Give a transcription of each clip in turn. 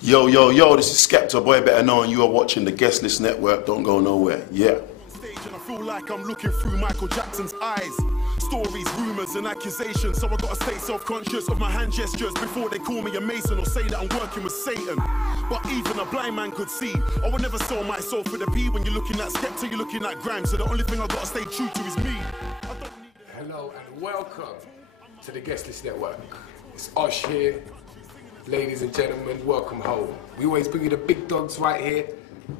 Yo, yo, yo, this is Skepta, boy better know, and you are watching the Guestlist Network. Don't go nowhere. Yeah. Stage and I feel like I'm looking through Michael Jackson's eyes. Stories, rumours and accusations, so I gotta stay self-conscious of my hand gestures before they call me a mason or say that I'm working with Satan. But even a blind man could see. I would never sell my soul for the P. When you're looking at Skepta, you're looking at Grime. So the only thing I gotta stay true to is me. Hello and welcome to the Guestlist Network. It's Osh here. Ladies and gentlemen, welcome home. We always bring you the big dogs right here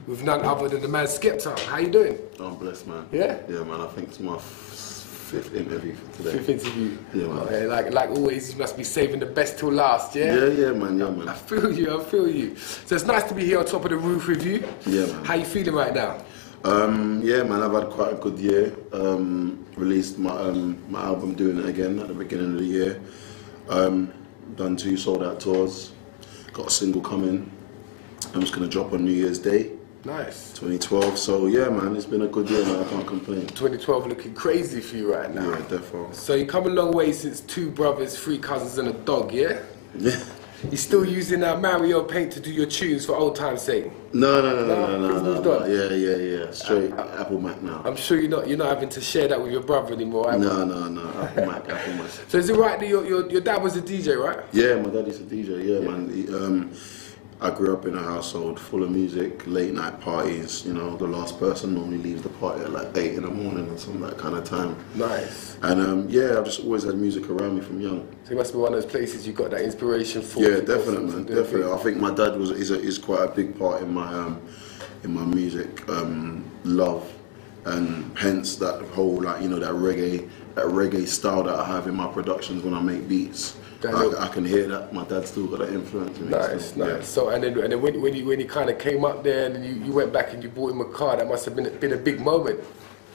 with none other than the man Skepta. How you doing? I'm blessed, man. Yeah? Yeah, man, I think it's my fifth interview for today. Fifth interview. Yeah, man. Okay, like always, you must be saving the best till last, yeah? Yeah, man, yeah, man. I feel you. So it's nice to be here on top of the roof with you. Yeah, man. How you feeling right now? Yeah, man, I've had quite a good year. Released my album Doing It Again at the beginning of the year. Done 2 sold-out tours. Got a single coming. I'm just gonna drop on New Year's Day. Nice. 2012. So yeah, man, it's been a good year, man. I can't complain. 2012 looking crazy for you right now. Yeah, definitely. So you come a long way since 2 brothers, 3 cousins and a dog, yeah? Yeah. You still using Mario Paint to do your tunes for old time's sake? No. Yeah. Straight Apple Mac now. I'm sure you're not having to share that with your brother anymore. No. Apple Mac. So is it right that your dad was a DJ, right? Yeah, my dad is a DJ. Yeah, man. I grew up in a household full of music, late night parties. You know, the last person normally leaves the party at like 8 in the morning or some that kind of time. Nice. And yeah, I've just always had music around me from young. So it must be one of those places you got that inspiration for. Yeah, definitely, man. Definitely. I think my dad is quite a big part in my music love, and hence that whole that reggae style that I have in my productions when I make beats. I can hear that my dad still got that influence in me. Nice. Yeah. So and then when you kind of came up there and you went back and you bought him a car, that must have been a big moment.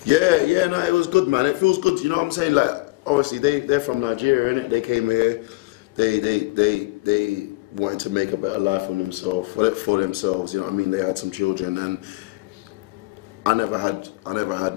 Yeah, no, it was good, man. It feels good, you know what I'm saying? Like, obviously they're from Nigeria, innit? They came here, they wanted to make a better life for themselves, you know what I mean? They had some children, and I never had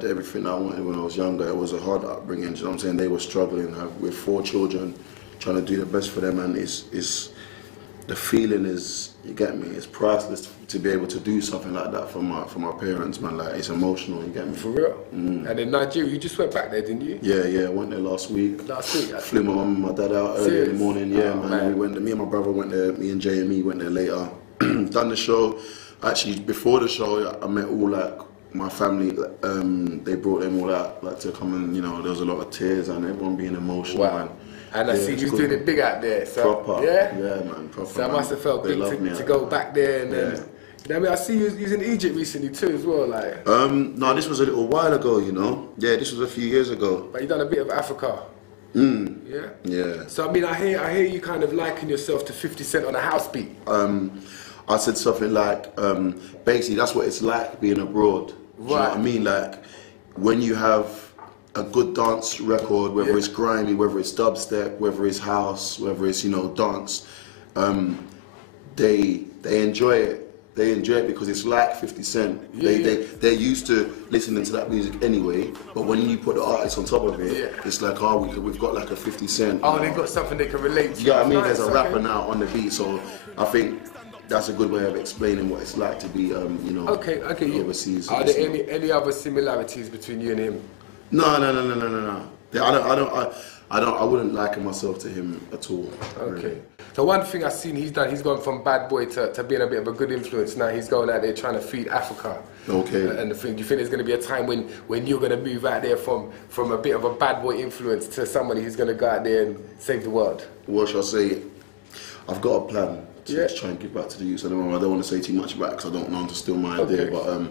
everything I wanted when I was younger. It was a hard upbringing, you know what I'm saying? They were struggling with 4 children, trying to do the best for them, and the feeling is, you get me, it's priceless to be able to do something like that for my parents, man. Like, it's emotional, you get me? For real? And in Nigeria, you just went back there, didn't you? Yeah, I went there last week. Flew my mum and my dad out early in the morning, yeah, man. Me and my brother went there, me and Jamie went there later. Done the show. Actually, before the show, I met all my family. They brought them all out to come, and, you know, there was a lot of tears and everyone being emotional. Wow. Man. And I see you doing it big out there. So, proper. Yeah? Yeah, man, proper. So I must have felt big to go back there and then. You know what I mean? I see you was in Egypt recently too as well, like. No, this was a little while ago, you know. Yeah, this was a few years ago. But you done a bit of Africa. Yeah? Yeah. So I mean, I hear you kind of liken yourself to 50 Cent on a house beat. I said something like, basically that's what it's like being abroad. Right. Do you know what I mean? Like, when you have a good dance record, whether it's grimy, whether it's dubstep, whether it's house, whether it's, you know, dance, they enjoy it. They enjoy it because it's like 50 Cent. They're used to listening to that music anyway, but when you put the artist on top of it, it's like, oh, we've got like a 50 Cent. Oh, they've got something they can relate to. You know what I mean? There's a rapper now on the beat, so I think that's a good way of explaining what it's like to be, you know, overseas. Are there any other similarities between you and him? No. I wouldn't liken myself to him at all. Okay. Really. So one thing I've seen he's gone from bad boy to being a bit of a good influence. Now he's going out there trying to feed Africa. Okay. And do you think there's going to be a time when you're going to move out there from a bit of a bad boy influence to somebody who's going to go out there and save the world? What shall I say? I've got a plan to try and give back to the youth. I don't want to say too much about it because I don't want to steal my idea, but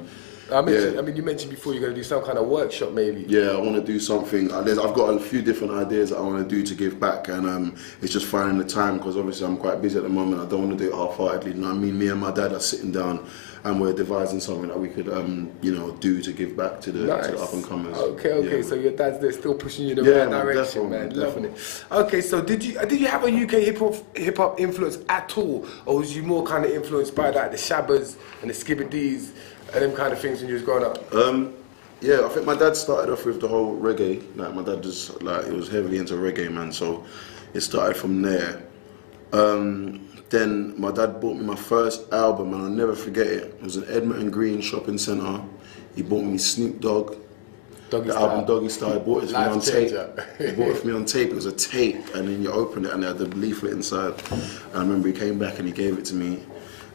I mean, you mentioned before you're going to do some kind of workshop, maybe. Yeah, I want to do something. I've got a few different ideas that I want to do to give back, and it's just finding the time because obviously I'm quite busy at the moment. I don't want to do it half-heartedly. You know what I mean? Me and my dad are sitting down, and we're devising something that we could, you know, do to give back to the up-and-comers. Okay. So your dad's there still pushing you in the right direction, man. Loving it. Okay, so did you have a UK hip hop influence at all, or was you more kind of influenced by like the Shabbas and the Skibbities and them kind of things when you was growing up? Yeah, I think my dad started off with the whole reggae. Like, my dad he was heavily into reggae, man. So it started from there. Then then my dad bought me my first album, and I'll never forget it. It was in Edmonton Green Shopping Centre. He bought me Snoop Dogg. The album Doggy Style. He bought it for me on tape. He bought it for me on tape. It was a tape, and then you opened it, and they had the leaflet inside. And I remember he came back and he gave it to me,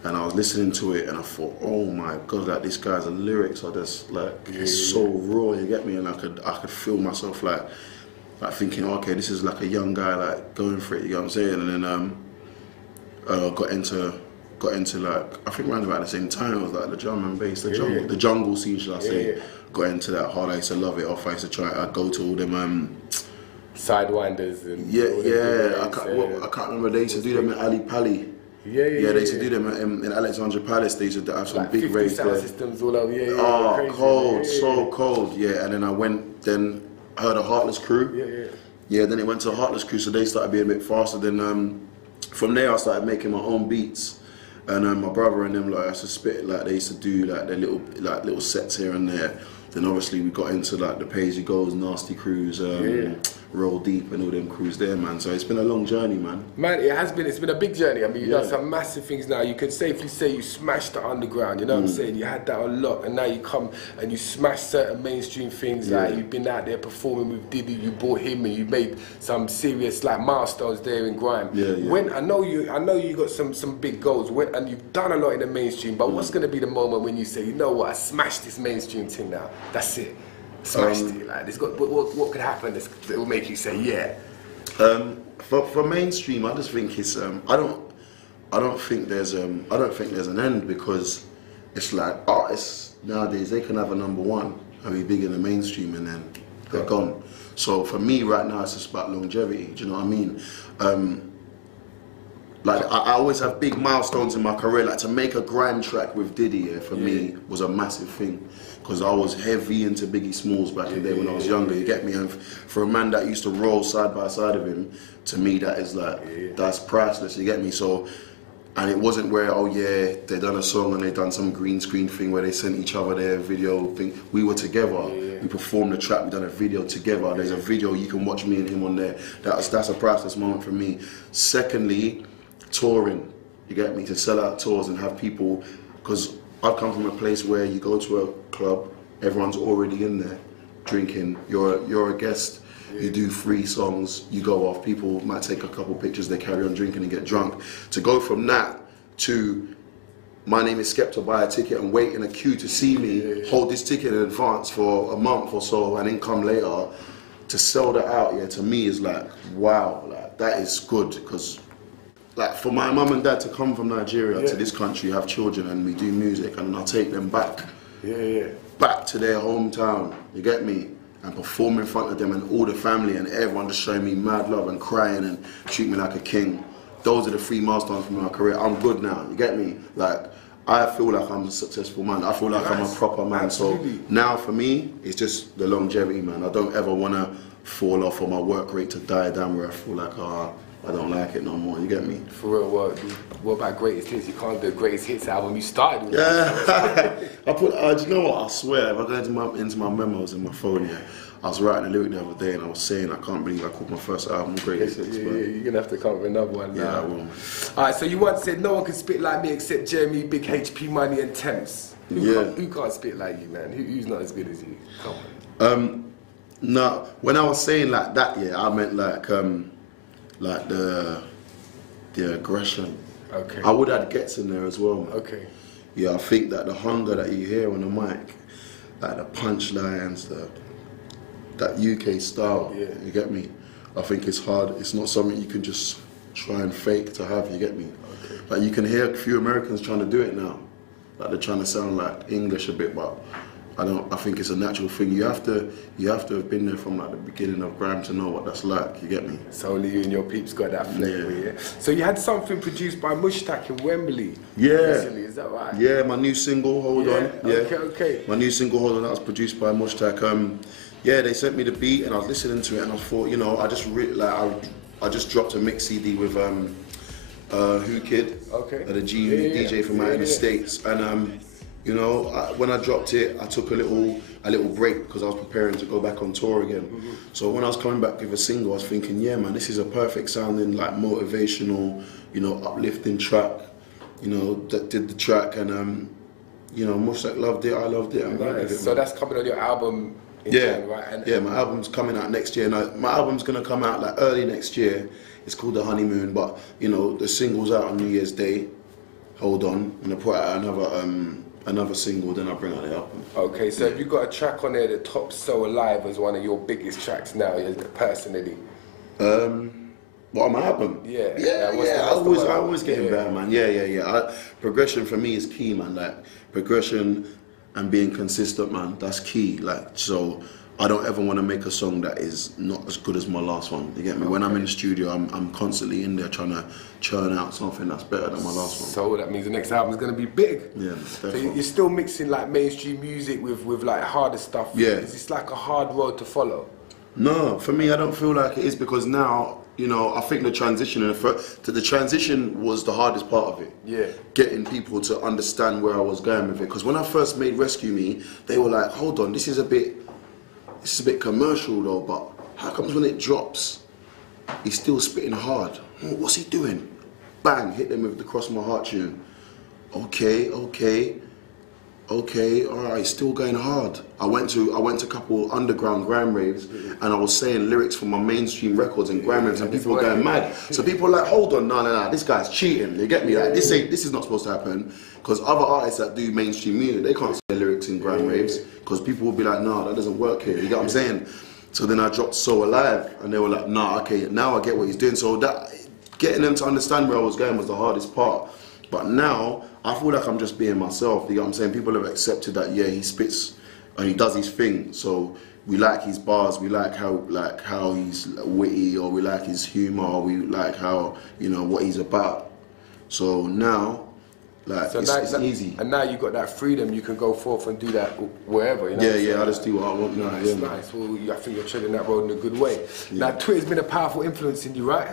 and I was listening to it, and I thought, oh my God, like this guy's lyrics are just like it's so raw. You get me? And I could feel myself like thinking, okay, this is like a young guy like going for it. You know what I'm saying? And then got into like, I think around about the same time it was like the drum and bass, the jungle scene, should I say. Got into that hard. I used to love it off. I used to try. I'd go to all them sidewinders and I can't remember. They used to do them in Ali Pali. They used to do them in Alexandra Palace. They used to have some like big raves there. Systems all over. Crazy, cold, so cold. And then I went. Then heard a Heartless Crew. Then it went to a Heartless Crew, so they started being a bit faster. Then from there I started making my own beats. And my brother and them, like, I used to spit, like, they used to do like their little sets here and there. Then obviously we got into like the Pay As You Goes, Nasty Crews, Roll Deep and all them crews there, man. So it's been a long journey, man. Man, it has been. It's been a big journey. I mean, you've done some massive things now. You can safely say you smashed the underground, you know what I'm saying? You had that a lot, and now you come and you smash certain mainstream things. Like, you've been out there performing with Diddy, you brought him, and you made some serious like milestones there in grime. When I know you got some big goals, and you've done a lot in the mainstream, but what's going to be the moment when you say, you know what, I smashed this mainstream thing now, that's it? Smashed it. Like, what could happen that will make you say for mainstream, I just think it's I don't think there's an end, because it's like artists nowadays, they can have a #1 and be big in the mainstream and then they're gone. So for me right now, it's just about longevity. Do you know what I mean? Like I always have big milestones in my career. Like to make a grime track with Diddy for me was a massive thing, because I was heavy into Biggie Smalls back in the day when I was younger. You get me? And for a man that used to roll side by side of him, to me that is like that's priceless. You get me? So, and it wasn't where they done a song and they done some green screen thing where they sent each other their video thing. We were together. We performed the track. We done a video together. There's a video you can watch me and him on there. That's a priceless moment for me. Secondly, touring, you get me, to sell out tours and have people, because I've come from a place where you go to a club, everyone's already in there drinking, you're a guest, you do 3 songs, you go off, people might take a couple pictures, they carry on drinking and get drunk. To go from that to, my name is Skepta, buy a ticket and wait in a queue to see me, hold this ticket in advance for a month or so and then come later, to sell that out, to me is like, wow, like that is good, because like for my mum and dad to come from Nigeria to this country, have children, and we do music, and I'll take them back, back to their hometown, you get me, and perform in front of them and all the family and everyone just showing me mad love and crying and treat me like a king. Those are the 3 milestones from my career. I'm good now, you get me? Like, I feel like I'm a successful man. I feel like I'm a proper man. Absolutely. So now for me, it's just the longevity, man. I don't ever want to fall off or my work rate to die down where I feel like, I don't like it no more, you get me? For real, what about greatest hits? You can't do a greatest hits album, you started with I put, do you know what, I swear, if I go into my memos in my phone, I was writing a lyric the other day and I was saying, I can't believe I called my first album greatest hits. You're going to have to come up with another one now. I will. Alright, so you once said, no one can spit like me except Jeremy, Big HP Money and Temps. Who can't spit like you, man? Who's not as good as you? Come on. No, when I was saying like that, I meant like the aggression. Okay. I would add Gets in there as well, man. Okay. Yeah, I think that the hunger that you hear on the mic, like the punchlines, that UK style, you get me? I think it's hard. It's not something you can just try and fake to have, you get me? Okay. Like you can hear a few Americans trying to do it now. Like they're trying to sound like English a bit, but I think it's a natural thing. You have to have been there from like the beginning of grime to know what that's like, you get me? So only you and your peeps got that flavour, So you had something produced by Mushtaq in Wembley recently, is that right? Yeah, my new single, Hold On. Okay. My new single, Hold On, that was produced by Mushtaq. They sent me the beat and I was listening to it and I thought, you know, I just dropped a mix CD with Who Kid, the DJ from out in the States, and You know, when I dropped it, I took a little break because I was preparing to go back on tour again. So when I was coming back with a single, I was thinking, yeah, man, this is a perfect sounding, like, motivational, you know, uplifting track. You know, that did the track, and you know, Mushak loved it. I loved it. So that's coming on your album in Jan, right? And my album's coming out next year. Now, my album's gonna come out like early next year. It's called The Honeymoon, but you know, the single's out on New Year's Day. Hold on, I'm gonna put out another single, then I'll bring out the album. Okay, so have you got a track on there that tops So Alive as one of your biggest tracks now, personally? What, on my album? Yeah. I always getting better, man. Yeah. Progression for me is key, man. Like, progression and being consistent, man. That's key. Like, so I don't ever want to make a song that is not as good as my last one. You get me? When I'm in the studio, I'm constantly in there trying to churn out something that's better than my last one. So that means the next album is going to be big. Yeah, definitely. So you're still mixing like mainstream music with like harder stuff. Yeah. Is this like a hard road to follow? No, for me, I don't feel like it is, because now, you know, I think the transition was the hardest part of it. Yeah. Getting people to understand where I was going with it. Because when I first made Rescue Me, they were like, hold on, this is a bit commercial though, but how comes when it drops, he's still spitting hard? What's he doing? Bang, hit them with the Cross My Heart tune. Okay, all right, still going hard. I went to a couple underground grime raves, and I was saying lyrics from my mainstream records and grime raves, and people were going mad. So people were like, hold on, no, this guy's cheating. You get me? Like, this is not supposed to happen. Because other artists that do mainstream music, they can't say lyrics in grime raves, because people will be like, no, that doesn't work here. You get what I'm saying? So then I dropped So Alive, and they were like, nah, okay, now I get what he's doing. So that, getting them to understand where I was going was the hardest part. But now, I feel like I'm just being myself, you know what I'm saying? People have accepted that, yeah, he spits and he does his thing. So we like his bars, we like how he's witty, or we like his humor, or we like how, you know, what he's about. So now, like, it's easy. And now you've got that freedom, you can go forth and do that wherever, you know? Yeah, I just do what I want now. It's nice. Well, I think you're treading that road in a good way. Yeah. Now, Twitter's been a powerful influence in you, right?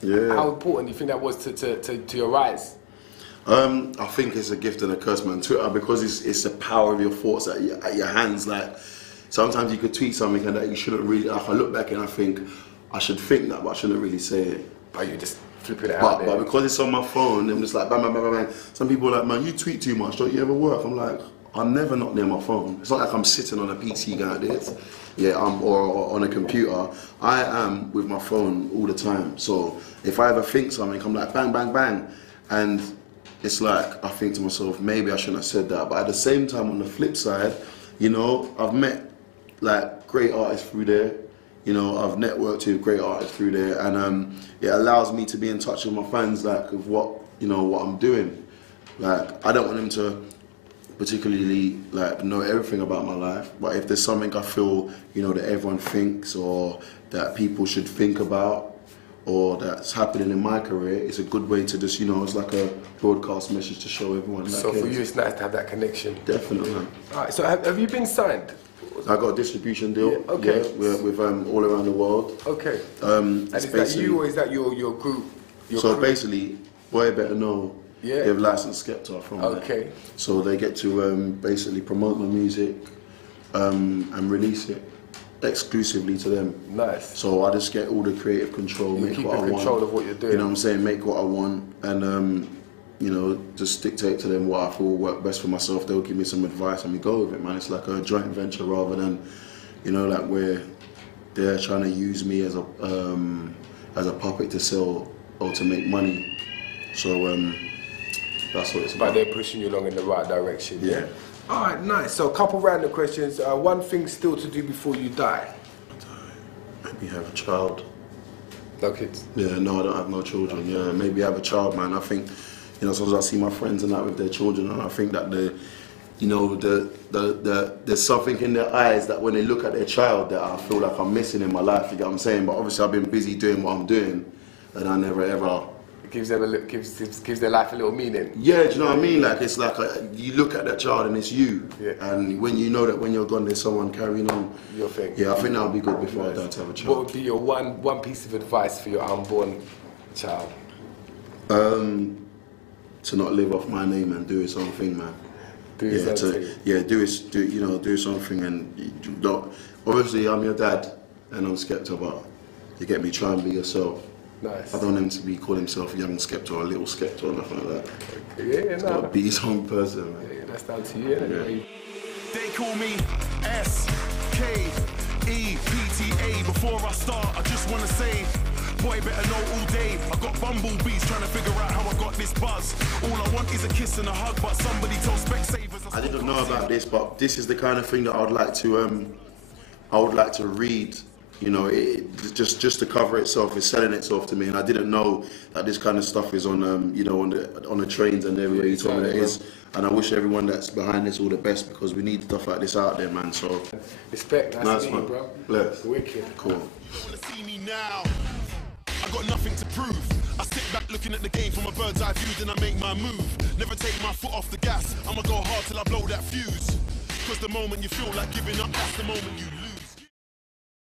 Yeah. How important do you think that was to your rise? I think it's a gift and a curse, man. Twitter, because it's the power of your thoughts at your hands. Like, sometimes you could tweet something and that you shouldn't really. Like, I look back and I think I should think that, but I shouldn't really say it. But you just flipping it out there. But because it's on my phone, I'm just like bang, bang, bang, bang, bang. Some people are like, man, you tweet too much. Don't you ever work? I'm like, I'm never not near my phone. It's not like I'm sitting on a PC going like this. Yeah, or on a computer. I am with my phone all the time. So if I ever think something, I'm like bang, bang, bang, and it's like I think to myself, maybe I shouldn't have said that. But at the same time, on the flip side, you know, I've met like great artists through there. You know, I've networked with great artists through there, and it allows me to be in touch with my fans, like, of what I'm doing. Like, I don't want them to particularly like know everything about my life, but if there's something I feel, you know, that everyone thinks or that people should think about or that's happening in my career, it's a good way to just, you know, it's like a broadcast message to show everyone that So cares. for you, it's nice to have that connection. Definitely. All right, so have you been signed? I got a distribution deal. Yeah, okay. Yeah, with all around the world. Okay. And is that you or is that your group? Your crew? Basically, Boy Better Know, yeah, they've licensed Skepta from okay. There. So they get to basically promote my music and release it exclusively to them. Nice. So I just get all the creative control, make what I want. Control of what you're doing. You know what I'm saying? Make what I want, and you know, just dictate to them what I feel will work best for myself. They'll give me some advice and we go with it, man. It's like a joint venture rather than, you know, like where they're trying to use me as a puppet to sell or to make money. So that's what it's about. But they're pushing you along in the right direction. Yeah. All right, nice. So a couple random questions. One thing still to do before you die? Maybe have a child. No kids? Yeah, no, I don't have no children. Yeah, maybe have a child, man. I think, you know, sometimes I see my friends and that with their children, and I think that there's something in their eyes that when they look at their child that I feel like I'm missing in my life. You get what I'm saying? But obviously I've been busy doing what I'm doing, and I never ever. It gives them gives their life a little meaning. Yeah, do you know what I mean? Like it's like you look at that child and it's you. Yeah. And when you know that when you're gone, there's someone carrying on your thing. Yeah, I think that would be good before I die to have a child. What would be your one piece of advice for your unborn child? to not live off my name and do his own thing, man. Do something, and you don't. Obviously, I'm your dad, and I'm Skepta, but you get me. Try and be yourself. Nice. I don't want him to call himself young Skepta or little Skepta or nothing like that. Yeah, Got to be his own person, man. Yeah, that's down to you, anyway. They call me SKEPTA. Before I start, I just wanna say, boy, better know all day. I got bumblebees trying to figure out how I got this buzz. All I want is a kiss and a hug, but somebody told Specsavers. I didn't know about this, but this is the kind of thing that I would like to read. You know, just to cover itself, it's selling itself to me, and I didn't know that this kind of stuff is on, you know, on the trains and everywhere. You told me that it is, and I wish everyone that's behind this all the best, because we need stuff like this out there, man. So respect, nice man, bro. Bless. Wicked. Cool. You wanna see me now? I got nothing to prove. I sit back looking at the game from a bird's eye view, then I make my move. Never take my foot off the gas. I'ma go hard till I blow that fuse. Cause the moment you feel like giving up, that's the moment you lose.